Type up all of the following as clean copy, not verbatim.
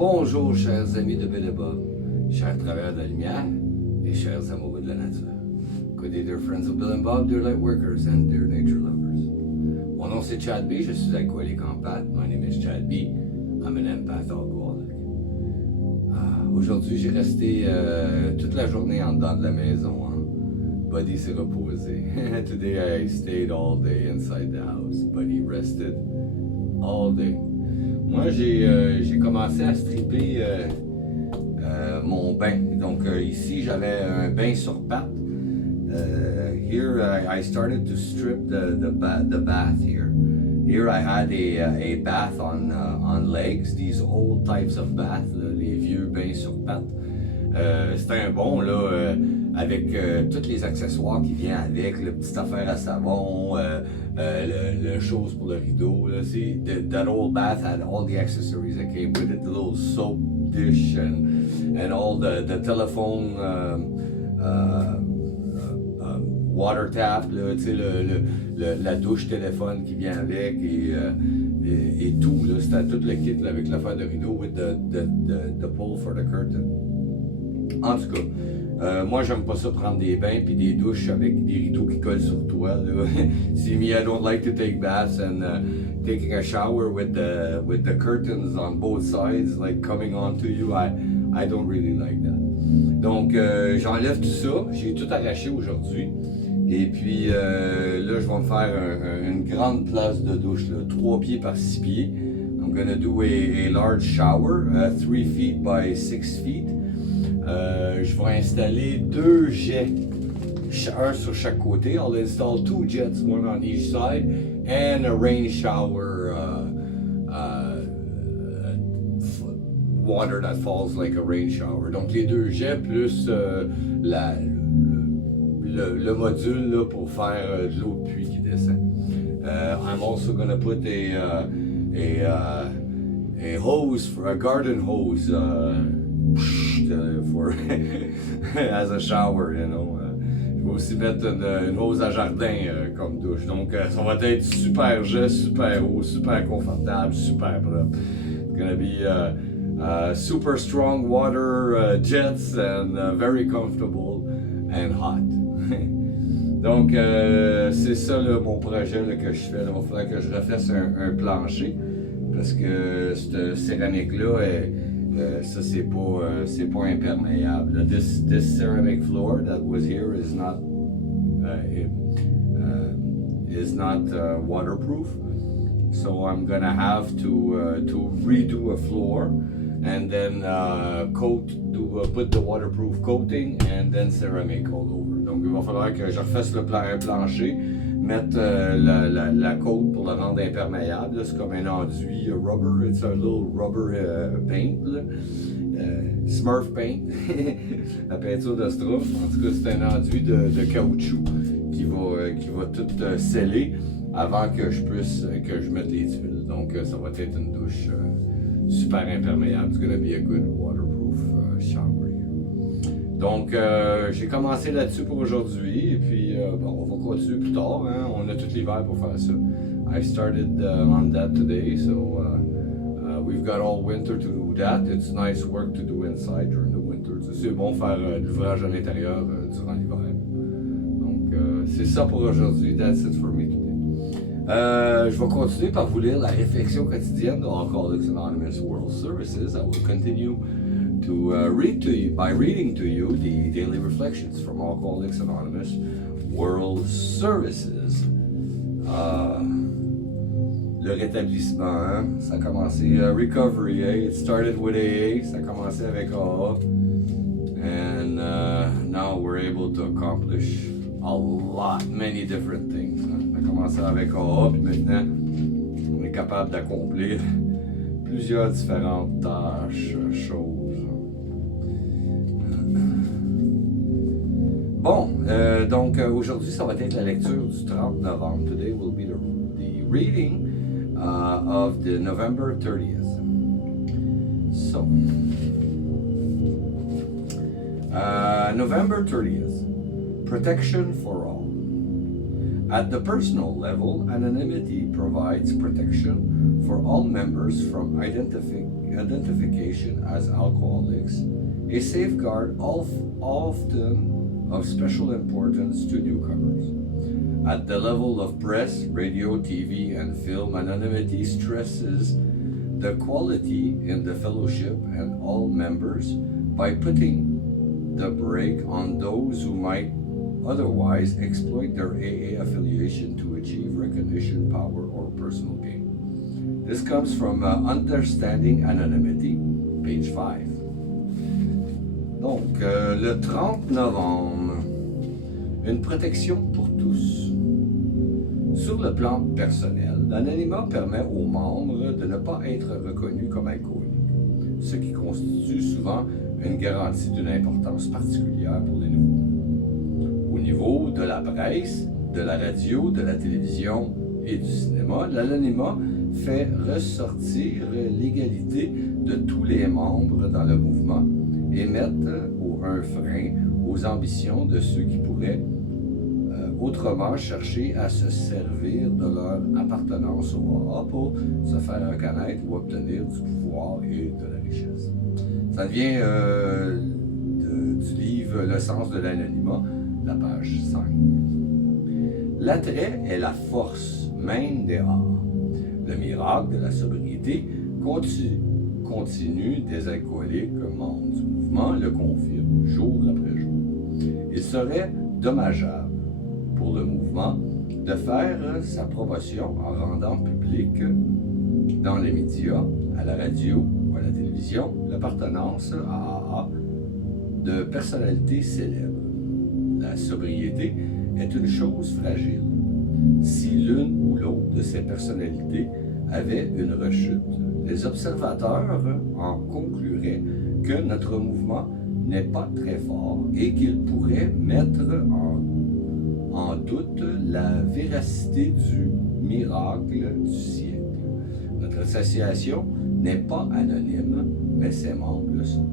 Bonjour, chers amis de Bill et Bob, chers travailleurs de la lumière et chers amoureux de la nature. Good day, dear friends of Bill and Bob, dear light workers and dear nature lovers. Mon nom c'est Chad B, je suis alcoolique en pâte. My name is Chad B. I'm an empath alcoholic. Aujourd'hui, j'ai resté toute la journée en dedans de la maison. Buddy s'est reposé. Today I stayed all day inside the house. Buddy rested all day. Moi, j'ai commencé à stripper mon bain. Donc ici, j'avais un bain sur pattes. Here I started to strip the bath here. Here I had a bath on legs, these old types of baths, les vieux bains sur pattes. C'était un bon là, avec tous les accessoires qui viennent avec, le petit affaire à savon, le chose pour le rideau. Là, that old bath had all the accessories that came with it, the little soap dish and all the telephone water tap, là, la douche téléphone qui vient avec et tout. C'était tout le kit là, avec l'affaire de rideau with the pull for the curtain. En tout cas, moi j'aime pas ça prendre des bains puis des douches avec des rideaux qui collent sur toi. See me, I don't like to take baths and taking a shower with the curtains on both sides like coming onto you. I don't really like that. Donc j'enlève tout ça, j'ai tout arraché aujourd'hui. Et puis là je vais me faire une grande place de douche, là, 3 pieds par 6 pieds. I'm gonna do a large shower, 3 feet by 6 feet. Je vais installer 2 jets, un sur chaque côté. I'll install 2 jets, one on each side, and a rain shower, water that falls like a rain shower. Donc les 2 jets plus le module là, pour faire de l'eau de pluie qui descend. I'm also gonna put a hose, for a garden hose. For as a shower, you know. Je vais aussi mettre une hose à jardin comme douche. Donc ça va être super jet, super haut, super confortable, super propre. It's gonna be super strong water jets and very comfortable and hot. Donc c'est ça là, mon projet là, que je fais. Il va falloir que je refasse un plancher parce que cette céramique là ça c'est pas imperméable. This ceramic floor that was here is not waterproof. So I'm gonna have to redo a floor and then put the waterproof coating and then ceramic all over. Donc il va falloir que je refasse un plancher, mettre la coat pour le rendre imperméable. C'est comme un enduit rubber. It's a little rubber paint. Smurf paint. La peinture de Schtroumpf. En tout cas, c'est un enduit de caoutchouc qui va tout sceller avant que je mette les tuiles. Donc ça va être une douche super imperméable. It's gonna be a good waterproof shower here. Donc j'ai commencé là-dessus pour aujourd'hui et puis on va continuer plus tard. Hein? On a tout l'hiver pour faire ça. I started on that today, so we've got all winter to do that. It's nice work to do inside during the winter. C'est bon faire de l'ouvrage à l'intérieur durant l'hiver. Donc c'est ça pour aujourd'hui. That's it for me today. Je vais continuer par vous lire la réflexion quotidienne de Alcoholics Anonymous World Services. I will continue to read to you by reading to you the daily reflections from Alcoholics Anonymous World Services. Le rétablissement, hein? Ça a commencé recovery, eh? It started with AA, ça a commencé avec AA, and now we're able to accomplish a lot, many different things. Hein? On a commencé avec AA, puis maintenant on est capable d'accomplir plusieurs différentes tâches, choses. Bon, donc aujourd'hui ça va être la lecture du 30 novembre. Today will be the reading of the November 30th. So, November 30th, protection for all. At the personal level, anonymity provides protection for all members from identification as alcoholics, a safeguard often of special importance to newcomers. At the level of press, radio, TV, and film, anonymity stresses the quality in the fellowship and all members by putting the brake on those who might otherwise exploit their AA affiliation to achieve recognition, power, or personal gain. This comes from Understanding Anonymity, page 5. Donc, le 30 novembre, une protection pour tous. Sur le plan personnel, l'anonymat permet aux membres de ne pas être reconnus comme alcooliques, ce qui constitue souvent une garantie d'une importance particulière pour les nouveaux. Au niveau de la presse, de la radio, de la télévision et du cinéma, l'anonymat fait ressortir l'égalité de tous les membres dans le mouvement et mettre un frein aux ambitions de ceux qui pourraient autrement chercher à se servir de leur appartenance au AA pour se faire reconnaître ou obtenir du pouvoir et de la richesse. Ça vient du livre Le sens de l'anonymat, la page 5. L'attrait est la force même des AA. Le miracle de la sobriété continue des alcooliques membres du mouvement le confirme jour après jour. Il serait dommageable pour le mouvement de faire sa promotion en rendant public dans les médias, à la radio ou à la télévision l'appartenance à AA de personnalités célèbres. La sobriété est une chose fragile. Si l'une ou l'autre de ces personnalités avait une rechute, les observateurs en concluraient que notre mouvement n'est pas très fort et qu'il pourrait mettre en doute la véracité du miracle du siècle. Notre association n'est pas anonyme, mais ses membres le sont.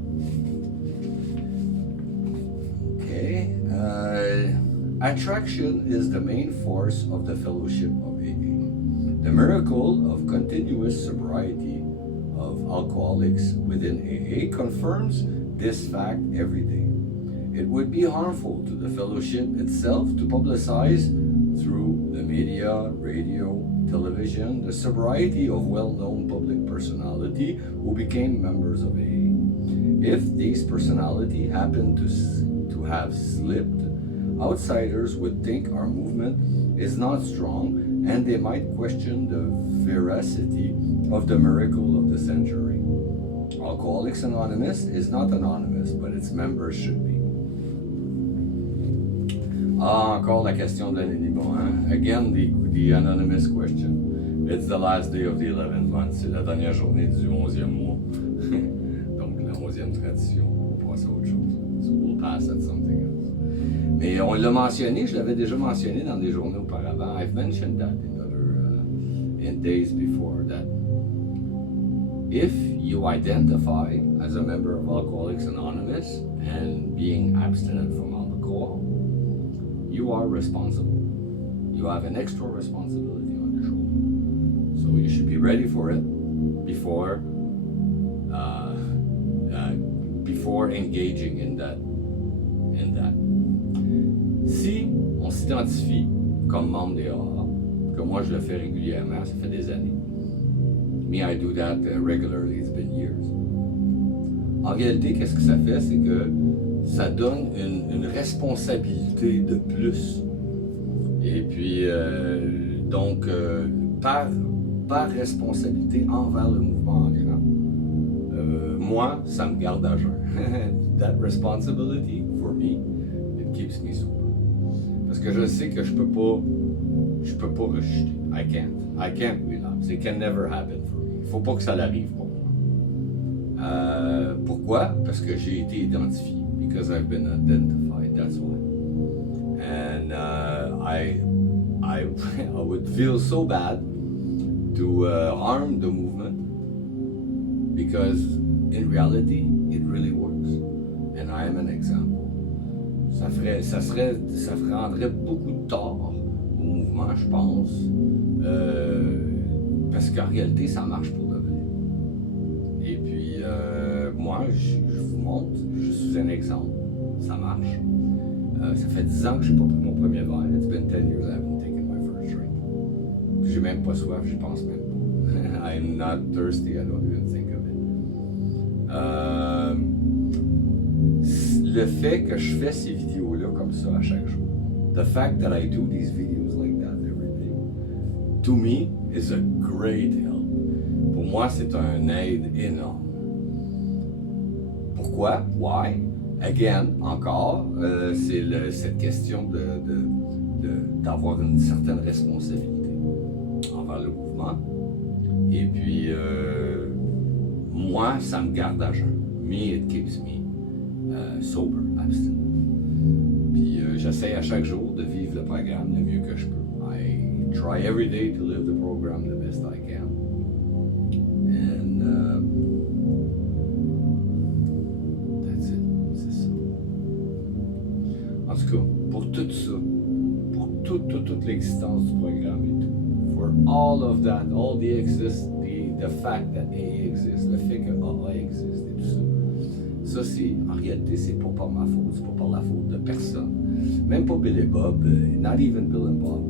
Okay. Attraction is the main force of the fellowship of AA. The miracle of continuous sobriety of alcoholics within AA confirms this fact every day. It would be harmful to the fellowship itself to publicize through the media, radio, television, the sobriety of well-known public personality who became members of AA. If these personalities happen to have slipped, outsiders would think our movement is not strong and they might question the veracity of the miracle of the century. Alcoholics Anonymous is not anonymous, but its members should be. Ah, encore la question de l'anonymat. Hein? Again, the anonymous question. It's the last day of the 11th month. C'est la dernière journée du 11e mois. Donc, la 11e tradition. On passe à autre chose. So we'll pass at something else. Mais on l'a mentionné, je l'avais déjà mentionné dans des journées auparavant. I've mentioned that in days before, that if you identify as a member of Alcoholics Anonymous and being abstinent from alcohol, you are responsible. You have an extra responsibility on your shoulder. So you should be ready for it before engaging in that. Si on s'identifie comme membre des AA, comme moi je le fais régulièrement, ça fait des années. Me, I do that regularly, it's been years. En réalité, qu'est-ce que ça fait? C'est que ça donne une responsabilité de plus. Et puis, par responsabilité envers le mouvement en grand, moi, ça me garde à jeun. That responsibility, for me, it keeps me sober. Parce que je sais que je peux pas rejeter. I can't relapse. It can never happen for me. Il faut pas que ça l'arrive pour moi. Pourquoi? Parce que j'ai été identifié. Because I've been identified, that's why. And I would feel so bad to harm the movement, because in reality it really works, and I am an example. Ça rendrait beaucoup de tort au mouvement, je pense, Parce qu'en réalité, ça marche pour de vrai. Et puis, moi, je vous montre, je suis un exemple. Ça marche. Ça fait 10 ans que je n'ai pas pris mon premier verre. It's been 10 years I haven't taken my first drink. J'ai même pas soif, j'y pense même pas. I'm not thirsty, I don't even think of it. Le fait que je fais ces vidéos-là comme ça à chaque jour, the fact that I do these videos like that every day, to me, is a great help. Pour moi, c'est un aide énorme. Pourquoi? Why? Again, encore, c'est cette question d'avoir une certaine responsabilité envers le mouvement. Et puis, moi, ça me garde à jeun. Me, it keeps me sober, abstinent. Puis, j'essaie à chaque jour de vivre le programme le mieux que je peux. I try every day to live the program the best I can. And that's it. C'est ça. En tout cas, pour tout ça, pour toute l'existence du programme et tout, for all of that, all the fact that AA exists, le fait que AA existe et tout ça, c'est, en réalité, c'est pas par ma faute, c'est pas par la faute de personne. Même pas Bill et Bob, not even Bill and Bob.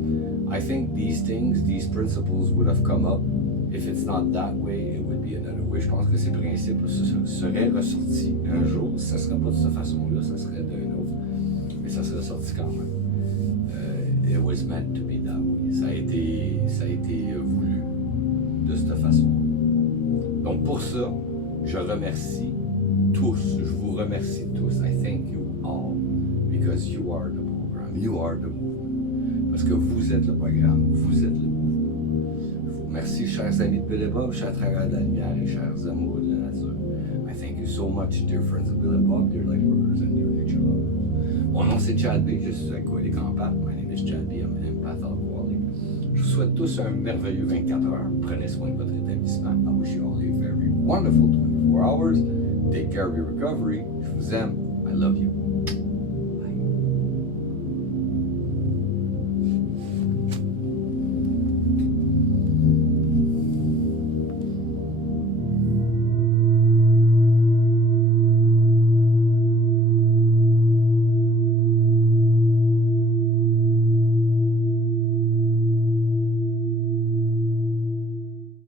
I think these things, these principles would have come up. If it's not that way, it would be another way. Je pense que ces principes seraient ressortis un jour. Ça ne serait pas de cette façon-là, ça serait d'un autre. Mais ça serait sorti quand même. It was meant to be that way. Ça a été voulu de cette façon. Donc pour ça, je remercie tous. Je vous remercie tous. I thank you all because you are the program. You are the movement. Parce que vous êtes le programme, vous êtes le mouvement. Merci, chers amis de Bill et Bob, chers travailleurs de la lumière et chers amoureux de la nature. I thank you so much, dear friends of Bill and Bob, dear light workers and dear nature lovers. Mon nom c'est Chad B, je suis alcoolique empath. My name is Chad B, I'm an empath alcoholic. Je vous souhaite tous un merveilleux 24 heures. Prenez soin de votre établissement. I wish you all a very wonderful 24 hours. Take care of your recovery. Je vous aime. I love you.